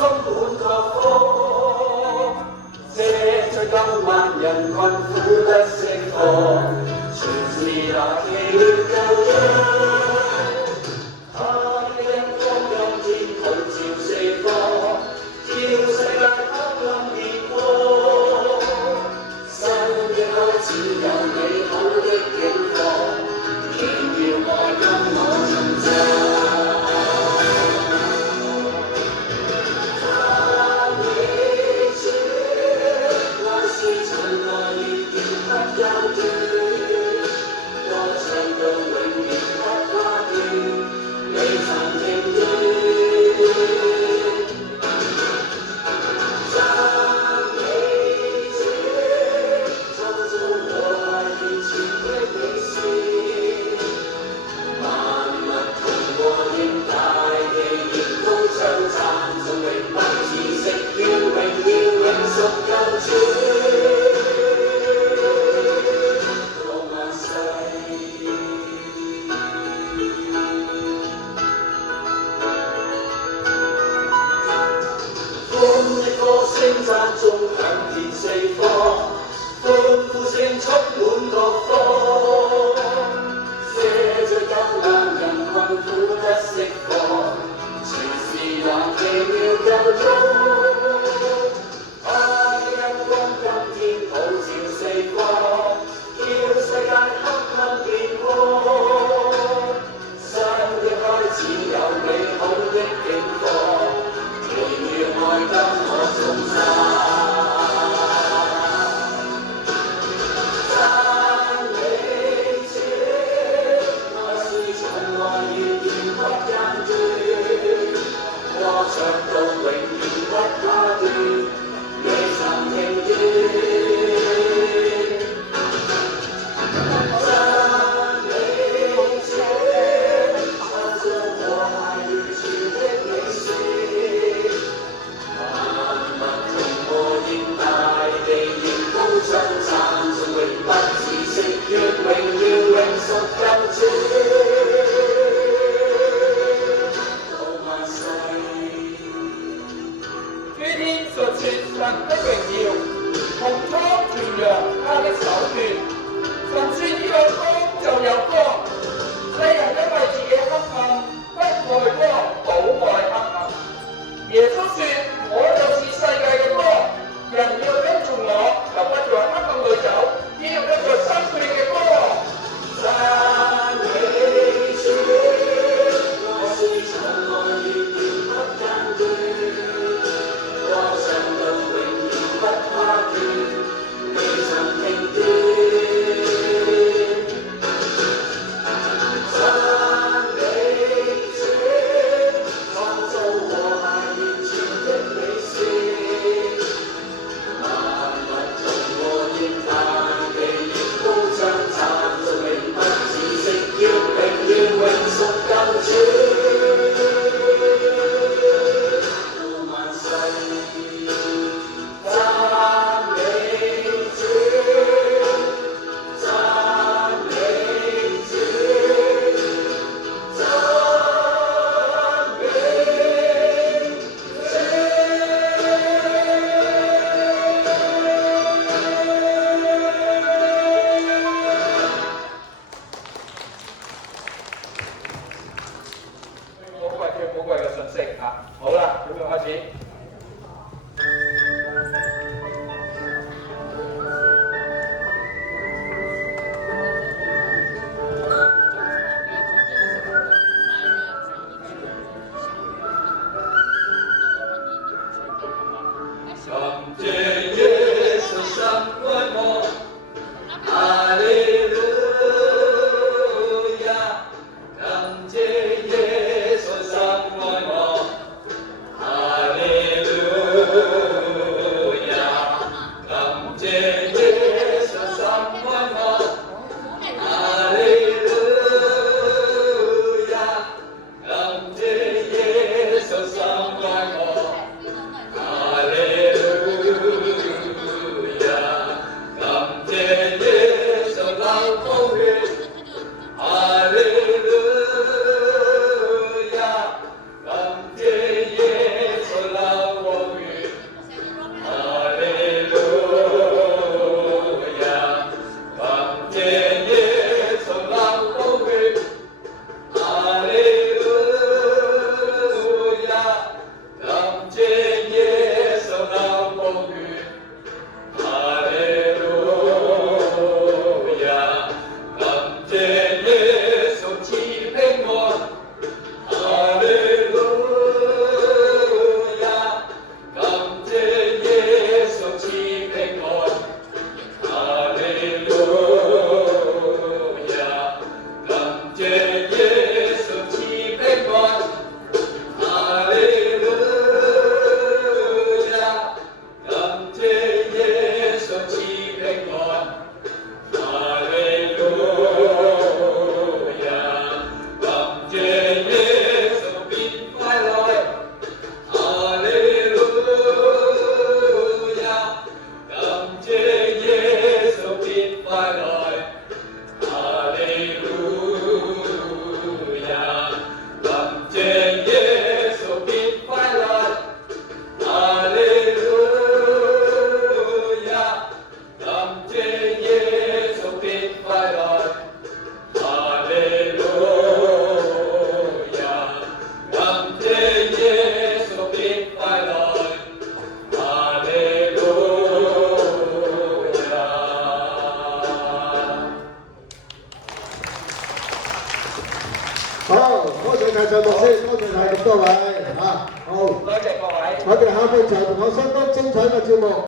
充滿各方，這最今萬人困苦得釋放，全是那奇妙救恩。他的恩光今天普照四方，叫世界黑暗變光。新的開始有美好的景況，奇妙愛跟我尋找。聲讚中響遍四方，歡呼聲充滿各方。這最今萬人困苦得釋放，全是那奇妙救恩。他的恩光今天普照四方，叫世界黑暗變光。新的開始有美好的景況，奇妙愛跟我頌讚。唱到永遠不怕斷，未曾停斷。讚美主，創造和諧完全的美善，萬物同和應大地仍高唱讚頌永不止息，願榮耀永屬救主。神的榮耀，同他傳揚他的手段。神說要有光就有光，世人因為自己黑暗，不愛光，倒愛黑暗。耶穌說：我就是世界嘅光，人要跟從我，就不在黑暗裏走，要得着生命嘅光。讚美主，我是從來源源不間斷，歌唱到不怕斷，未曾停斷。讚美主，創造和諧完全的美善，萬物同和應大地亦高唱讚頌永不止息，願榮耀永屬救主。寶貴嘅信息啊！好啦，準備開始。感謝耶穌深愛我，哈利路亞！感謝耶穌深愛我，哈利好，多謝晒蔡牧師，多謝晒咁多位啊，好，多謝各位。我哋下半場仲有相當精彩嘅節目。